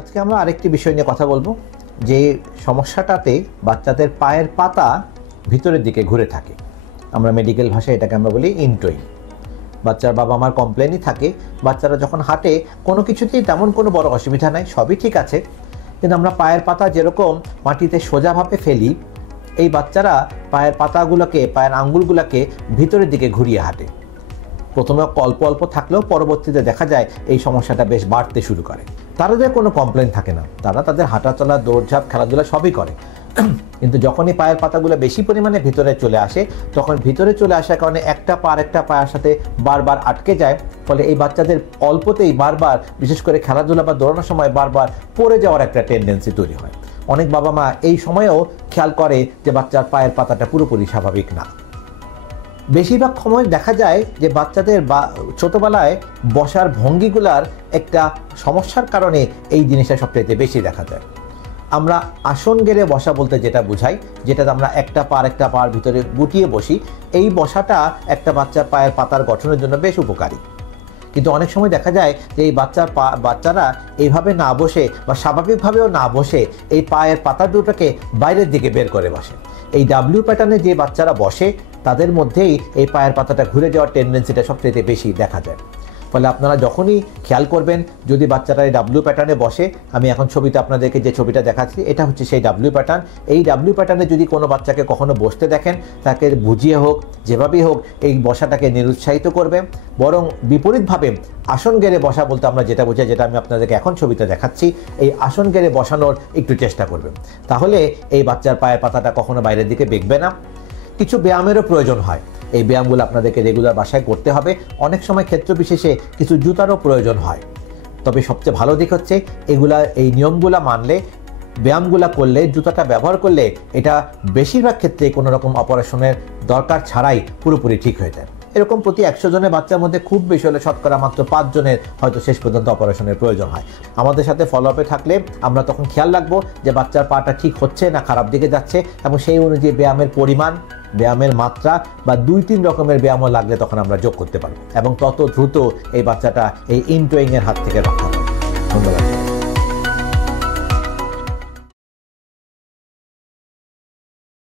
আজকে আমরা আরেকটি বিষয় নিয়ে কথা বলবো, যে সমস্যাটাতে বাচ্চাদের পায়ের পাতা ভিতরের দিকে ঘুরে থাকে। আমরা মেডিকেল ভাষায় এটাকে আমরা বলি ইনটোয়িং। বাচ্চার বাবা মার কমপ্লেনই থাকে, বাচ্চারা যখন হাঁটে কোনো কিছুতেই তেমন কোনো বড় অসুবিধা নাই, সবই ঠিক আছে, কিন্তু আমরা পায়ের পাতা যেরকম মাটিতে সোজাভাবে ফেলি, এই বাচ্চারা পায়ের পাতাগুলোকে, পায়ের আঙ্গুলগুলোকে ভিতরের দিকে ঘুরিয়ে হাঁটে। প্রথমে অল্প অল্প থাকলেও পরবর্তীতে দেখা যায় এই সমস্যাটা বেশ বাড়তে শুরু করে। তাদের কোনো কমপ্লেন থাকে না, তারা তাদের হাঁটাচলা, দৌড়ঝাঁপ, খেলাধুলা সবই করে, কিন্তু যখনই পায়ের পাতাগুলো বেশি পরিমাণে ভিতরে চলে আসে, তখন ভিতরে চলে আসার কারণে একটা পা আরেকটা পায়ের সাথে বারবার আটকে যায়। ফলে এই বাচ্চাদের অল্পতেই বারবার, বিশেষ করে খেলাধুলা বা দৌড়ানোর সময় বারবার পড়ে যাওয়ার একটা টেন্ডেন্সি তৈরি হয়। অনেক বাবা মা এই সময়েও খেয়াল করে যে বাচ্চার পায়ের পাতাটা পুরোপুরি স্বাভাবিক না। বেশিরভাগ সময় দেখা যায় যে বাচ্চাদের ছোটবেলায় বসার ভঙ্গিগুলার একটা সমস্যার কারণে এই জিনিসটা সবচেয়ে বেশি দেখা যায়। আমরা আসন গেড়ে বসা বলতে যেটা বুঝাই, যেটাতে আমরা একটা পা একটা পার ভিতরে গুটিয়ে বসি, এই বসাটা একটা বাচ্চার পায়ের পাতার গঠনের জন্য বেশ উপকারী। কিন্তু অনেক সময় দেখা যায় যে এই বাচ্চারা এইভাবে না বসে বা স্বাভাবিকভাবেও না বসে এই পায়ের পাতা দুটোকে বাইরের দিকে বের করে বসে। এই ডাব্লিউ প্যাটার্নে যে বাচ্চারা বসে, তাদের মধ্যেই এই পায়ের পাতাটা ঘুরে যাওয়ার টেন্ডেন্সিটা সবচেয়ে বেশি দেখা যায়। ফলে আপনারা যখনই খেয়াল করবেন যদি বাচ্চারা এই ডাব্লিউ প্যাটার্নে বসে, আমি এখন ছবিতে আপনাদেরকে যে ছবিটা দেখাচ্ছি এটা হচ্ছে সেই ডাব্লিউ প্যাটার্ন। এই ডাব্লিউ প্যাটার্নে যদি কোনো বাচ্চাকে কখনো বসতে দেখেন, তাকে বুঝিয়ে হোক, যেভাবেই হোক, এই বসাটাকে নিরুৎসাহিত করবে। বরং বিপরীতভাবে আসন গেড়ে বসা বলতে আমরা যেটা বুঝাই, যেটা আমি আপনাদেরকে এখন ছবিতে দেখাচ্ছি, এই আসন গেড়ে বসানোর একটু চেষ্টা করবেন। তাহলে এই বাচ্চার পায়ের পাতাটা কখনো বাইরের দিকে বেঁকবে না। কিছু ব্যায়ামেরও প্রয়োজন হয়, এই ব্যায়ামগুলো আপনাদেরকে রেগুলার বাসায় করতে হবে। অনেক সময় ক্ষেত্র বিশেষে কিছু জুতারও প্রয়োজন হয়। তবে সবচেয়ে ভালো দিক হচ্ছে এই নিয়মগুলো মানলে, ব্যায়ামগুলো করলে, জুতাটা ব্যবহার করলে এটা বেশিরভাগ ক্ষেত্রে কোনো রকম অপারেশনের দরকার ছাড়াই পুরোপুরি ঠিক হয়ে যায়। এরকম প্রতি 100 জনের বাচ্চার মধ্যে খুব বেশি হলে শতকরা মাত্র 5 জনের হয়তো শেষ পর্যন্ত অপারেশনের প্রয়োজন হয়। আমাদের সাথে ফলো আপে থাকলে আমরা তখন খেয়াল রাখবো যে বাচ্চার পাটা ঠিক হচ্ছে না খারাপ দিকে যাচ্ছে, এবং সেই অনুযায়ী ব্যায়ামের পরিমাণ, ব্যায়ামের মাত্রা বা 2-3 রকমের ব্যায়ামও লাগলে তখন আমরা যোগ করতে পারবো, এবং তত দ্রুত এই বাচ্চাটা এই ইনটোয়িংয়ের হাত থেকে রক্ষা পাবে। ধন্যবাদ।